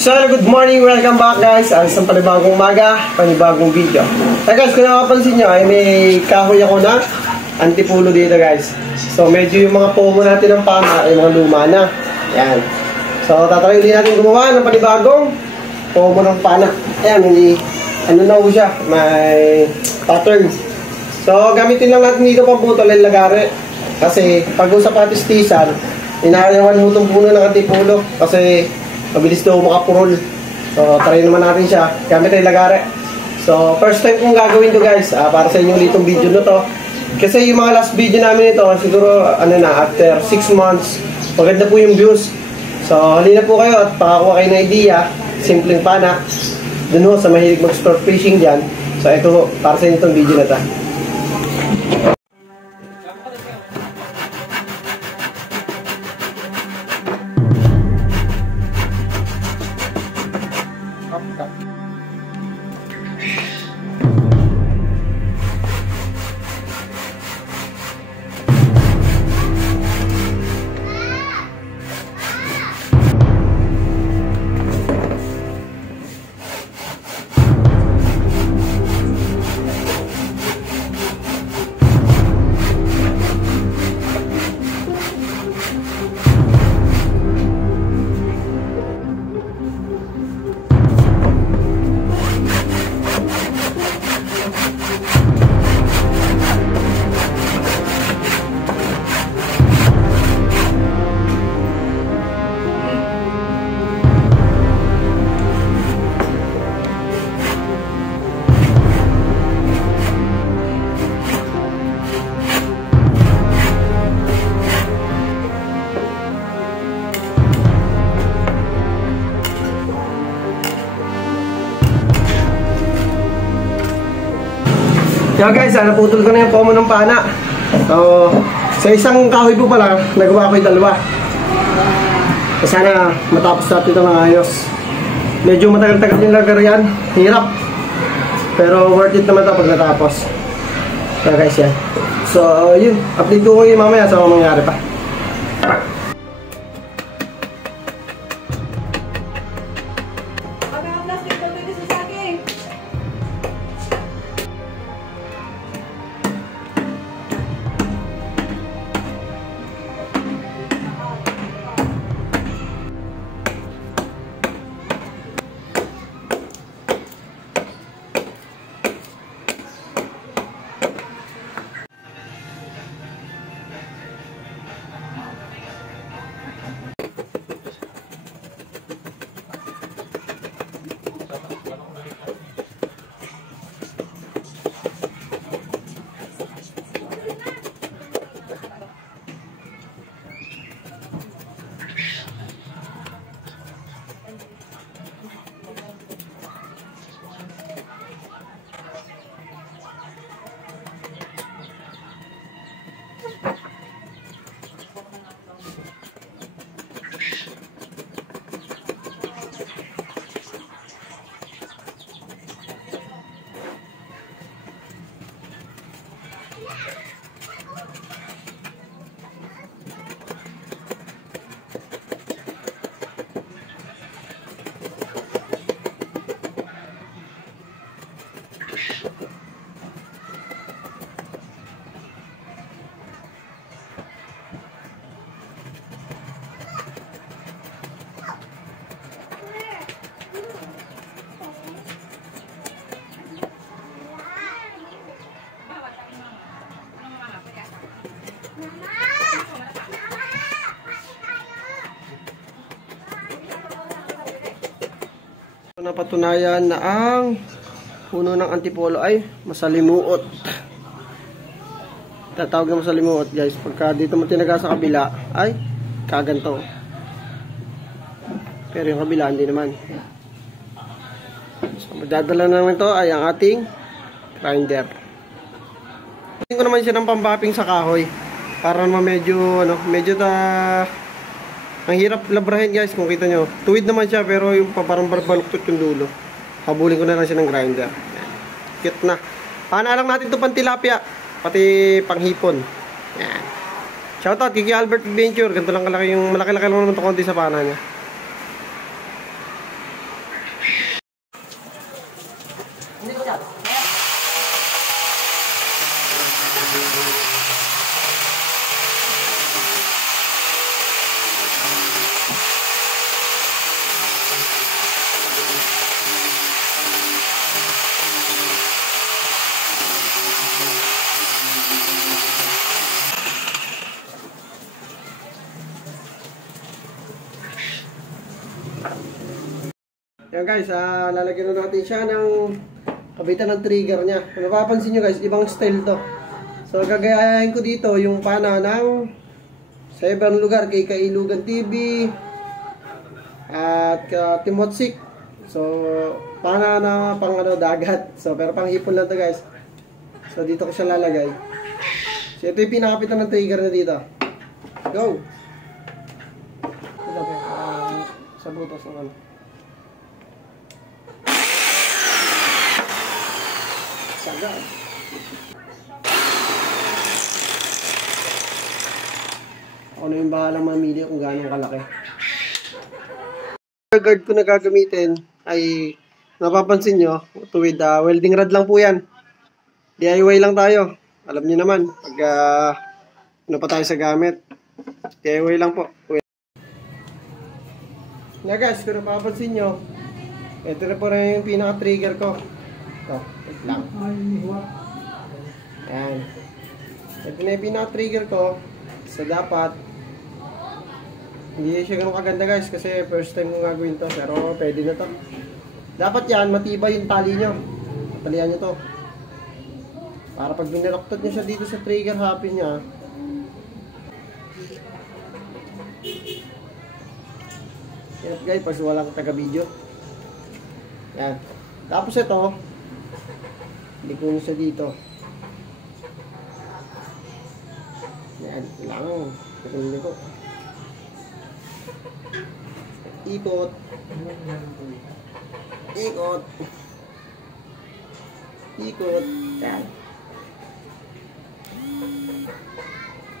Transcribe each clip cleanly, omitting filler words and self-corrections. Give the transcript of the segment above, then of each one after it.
So, good morning, welcome back guys. Isang panibagong umaga, panibagong video. So guys, kung nakapansin nyo ay may kahoy ako na antipulo dito guys. So medyo yung mga pomo natin ng pana ay mga luma na. Yan. So tatry ulit natin gumawa ng panibagong pomo ng pana. Ayan, hindi, ano na siya, may pattern. So gamitin lang natin dito pang putol ng lagare. Kasi pag sa patistisan, inaayawan mo itong puno ng antipulo. Kasi mabilis daw makapurol. So, try naman natin siya. Gamit ay lagare. So, first time kong gagawin to guys. Para sa inyo ulit itong video na to. Kasi yung mga last video namin ito, siguro, after 6 months, maganda po yung views. So, halina po kayo at pakakuha kayo ng idea. Simpleng pana. Dun ho, sa mahilig mag-sport fishing dyan. So, ito para sa inyo itong video na to. So guys, naputol ko na yung pomo ng pana. So, sa isang kahoy po pala, nagawa ko yung dalawa. So, sana matapos natin ito ng ayos. Medyo matagal-tagal yung lagar yan. Hirap. Pero worth it naman ito pag natapos. So guys, yan. So, yun. Update ko kayo mamaya sa mga mangyari pa. Napatunayan na ang puno ng antipolo ay masalimuot. Tatawag na masalimuot guys. Pagka dito mo tinaga sa kabila ay kaganto. Pero yung kabila hindi naman. So magdadala naman ito ay ang ating grinder. Tingin ko naman siya ng pambapping sa kahoy. Para naman medyo ang hirap labrahin guys kung kita nyo. Tuwid naman siya pero yung parang baluktot yung dulo. Habulin ko na lang siya ng grinder. Cute na. Pana lang natin ito pang tilapia. Pati panghipon. Yan. Shoutout kay Albert Adventure. Ganito lang kalaki yung malaki-laki lang naman ito konti sa pana niya. Ayan guys, lalagyan na natin siya ng kabitan ng trigger niya. Kung napapansin nyo guys, ibang style to. So gagayahin ko dito yung pana ng sa ibang lugar kay Kailugan TV at Timotsik. So pana na pang dagat. So pero pang hipon lang to guys. So dito ko siya lalagay. So ito yung pinakapitan ng trigger na dito. Go! Ito sa butas ng ano. Sagad. Ako na yung bahalang mamili kung gaano kalaki. Yung guard ko na gagamitin ay napapansin nyo, tuwid welding rod lang po yan. DIY lang tayo. Alam niyo naman, pag ano pa tayo sa gamit. DIY lang po. Na guys, kung napapansin nyo, ito na po rin yung pinaka-trigger ko. Ito, wait lang. Ayan. Ito na yung pinaka-trigger ko. So dapat, hindi siya ganun kaganda guys kasi first time kong gagawin to. Pero pwede na to. Dapat yan, matibay yung tali nyo. Talihan nyo to. Para pag binaloktot nyo siya dito sa trigger happy niya. Yan guys, pag walang taga-video. Yan. Tapos ito, liko nyo siya dito. Yan, kailangan. Liko. Ikot. Ikot. Ikot. Yan.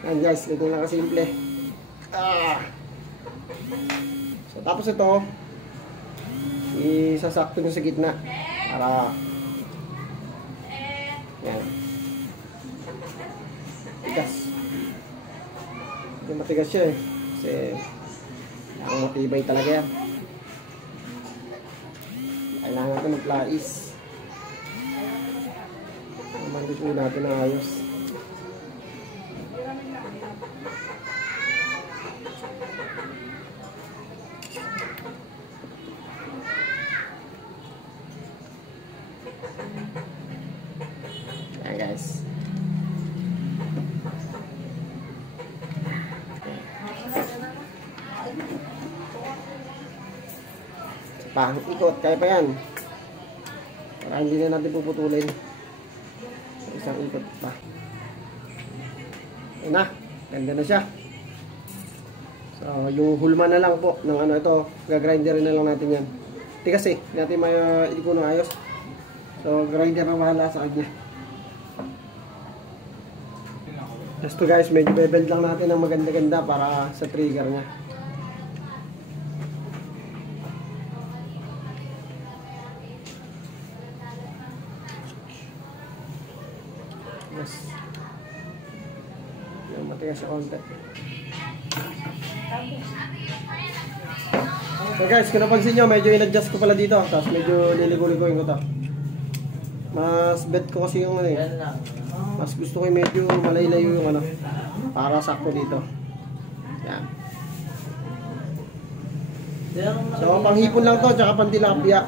Yan guys, ito lang kasimple. So tapos ito, isasakto nyo sa gitna. Para yan. Tigas. Hindi matigas siya eh. Kasi ang matibay talaga yan. Kailangan natin ng plais. Mandusin natin ng ayos. Ayan guys. Ikot, kaya pa yan. Para hindi na natin puputulin. Isang ikot pa. Ayan na, ganda na siya. So, yung hulma na lang po ng ano ito, gagrinderin na lang natin yan. Tigas eh, hindi natin may iliko ng ayos. So, grinder na mahala sa kanya. Just to guys, medyo bebend lang natin ng maganda-ganda para sa trigger niya. Yes. Yung matigas sa konti. So guys, kung napansin nyo, medyo in-adjust ko pala dito. Tapos medyo liligo-ligoin ko to. Mas bet ko kasi yung ano eh. Mas gusto ko yung medyo malay-layo yung ano. Para sakto dito. Yan. So panghipon lang to, tsaka pantilapia.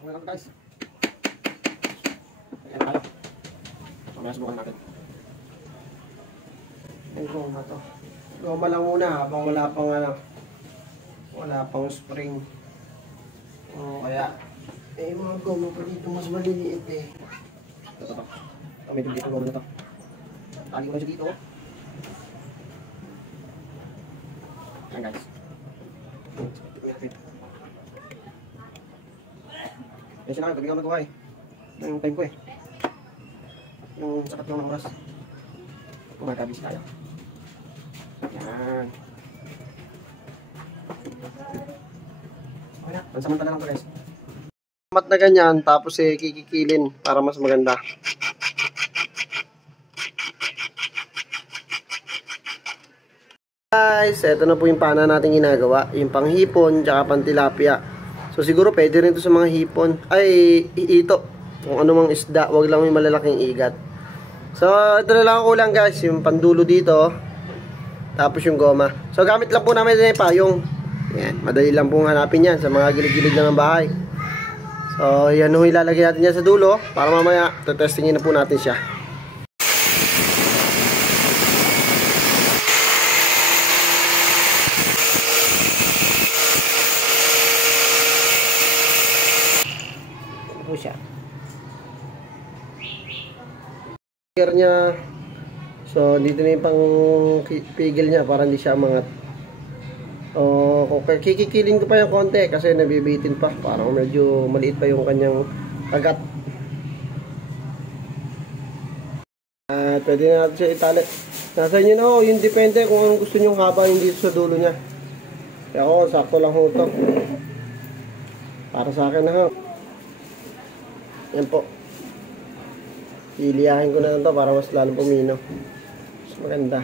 Okay lang guys. Ayan tayo. Mamaya subukan natin. May goma to. Goma lang muna habang wala pang ano. Wala pang spring. O kaya mga goma pa dito mas maliliit eh. Ito. Medyo dito goma na to. Tali ko na siya dito. Ayan guys. Yan siya na, gabi nga magawa eh. Yung time ko eh. Yung sakat lang ng oras. Kumakabis tayo. Yan. Okay na, pansamantala lang to guys. Mat na ganyan, tapos eh kikikilin para mas maganda. Guys, eto na po yung pana natin ginagawa. Yung panghipon, tsaka pantilapia. So siguro pwede rin ito sa mga hipon. Ay, ito. Kung anumang isda, wag lang may malalaking igat. So, ito na lang ang kulang guys. Yung pandulo dito. Tapos yung goma. So, gamit lang po namin yung payong. Yan, madali lang pong hanapin yan sa mga gilid-gilid ng bahay. So, yan ho, ilalagay natin yan sa dulo para mamaya testingin na po natin siya. Ano po siya? Niya. So, dito na yung pang pigil niya para hindi siya umangat. Okay, kikikilin ko pa yung konti kasi nabibitin pa. Parang medyo maliit pa yung kanyang kagat. At pwede na natin siya itali. Nasa inyo na ho, yung depende kung anong gusto nyo haba yung dito sa dulo niya. Kaya ako, sakto lang ho ito. Para sa akin na ho. Yan po. Iliyahin ko na lang ito para mas lalong pumino. Mas maganda.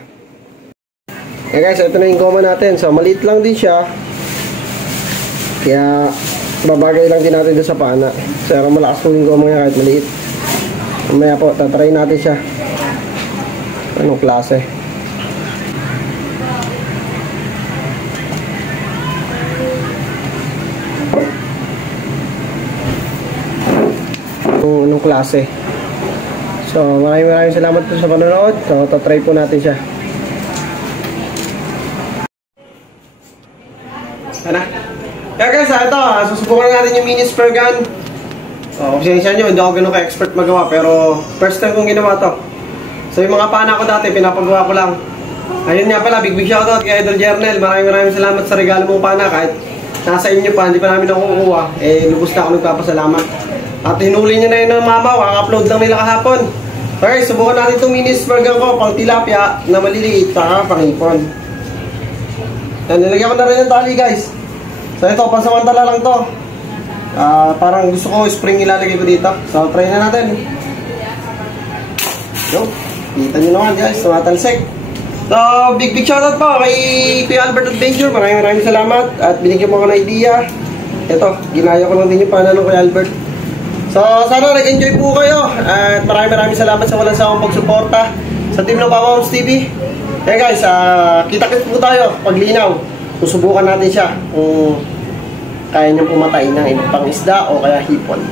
Okay guys, ito na yung goma natin. So, maliit lang din siya. Kaya, babagay lang din natin doon sa pana. Pero malakas po yung goma niya kahit maliit. Mamaya po, tatry natin siya. Anong klase? Anong klase? So, maraming salamat po sa panonood. So, tatry po natin siya. Ano? Kaya guys, ito, susubukan natin yung mini spray gun. So, pasensya nyo, hindi ako ganun ka-expert magawa, pero first time kong ginawa to. So, yung mga pana ko dati, pinapagawa ko lang. Ayun nga pala, big shoutout kay Idol Jernel. Maraming salamat sa regalo mong pana. Kahit nasa inyo pa, hindi pa namin nakukuha. Lubos na ako nagpapasalamat. At hinuli nyo na yun ng mama, ang-upload lang nila kahapon. Okay, subukan natin itong mini spray gun ko, pang tilapia na maliliit, saka pang ipon. Yan, nilagyan ko na rin ng tali guys. So ito, pansamantala lang to. Parang gusto ko spring ilalagay ko dito. So try na natin. Yo, kita nyo naman guys, tumatalsik. So big shoutout po kay Kuya Albert Adventure. Maraming salamat at binigyan mo ko ng idea. Ito, ginaya ko lang din yung pana ng Kuya Albert. So sana nag-enjoy po kayo. At maraming salamat sa walang sawang pagsuporta sa team ng Papa Moms TV. Kaya guys, kita-kit po tayo paglinaw. Susubukan natin siya kung kaya niyong pumatay ng pang isda o kaya hipon.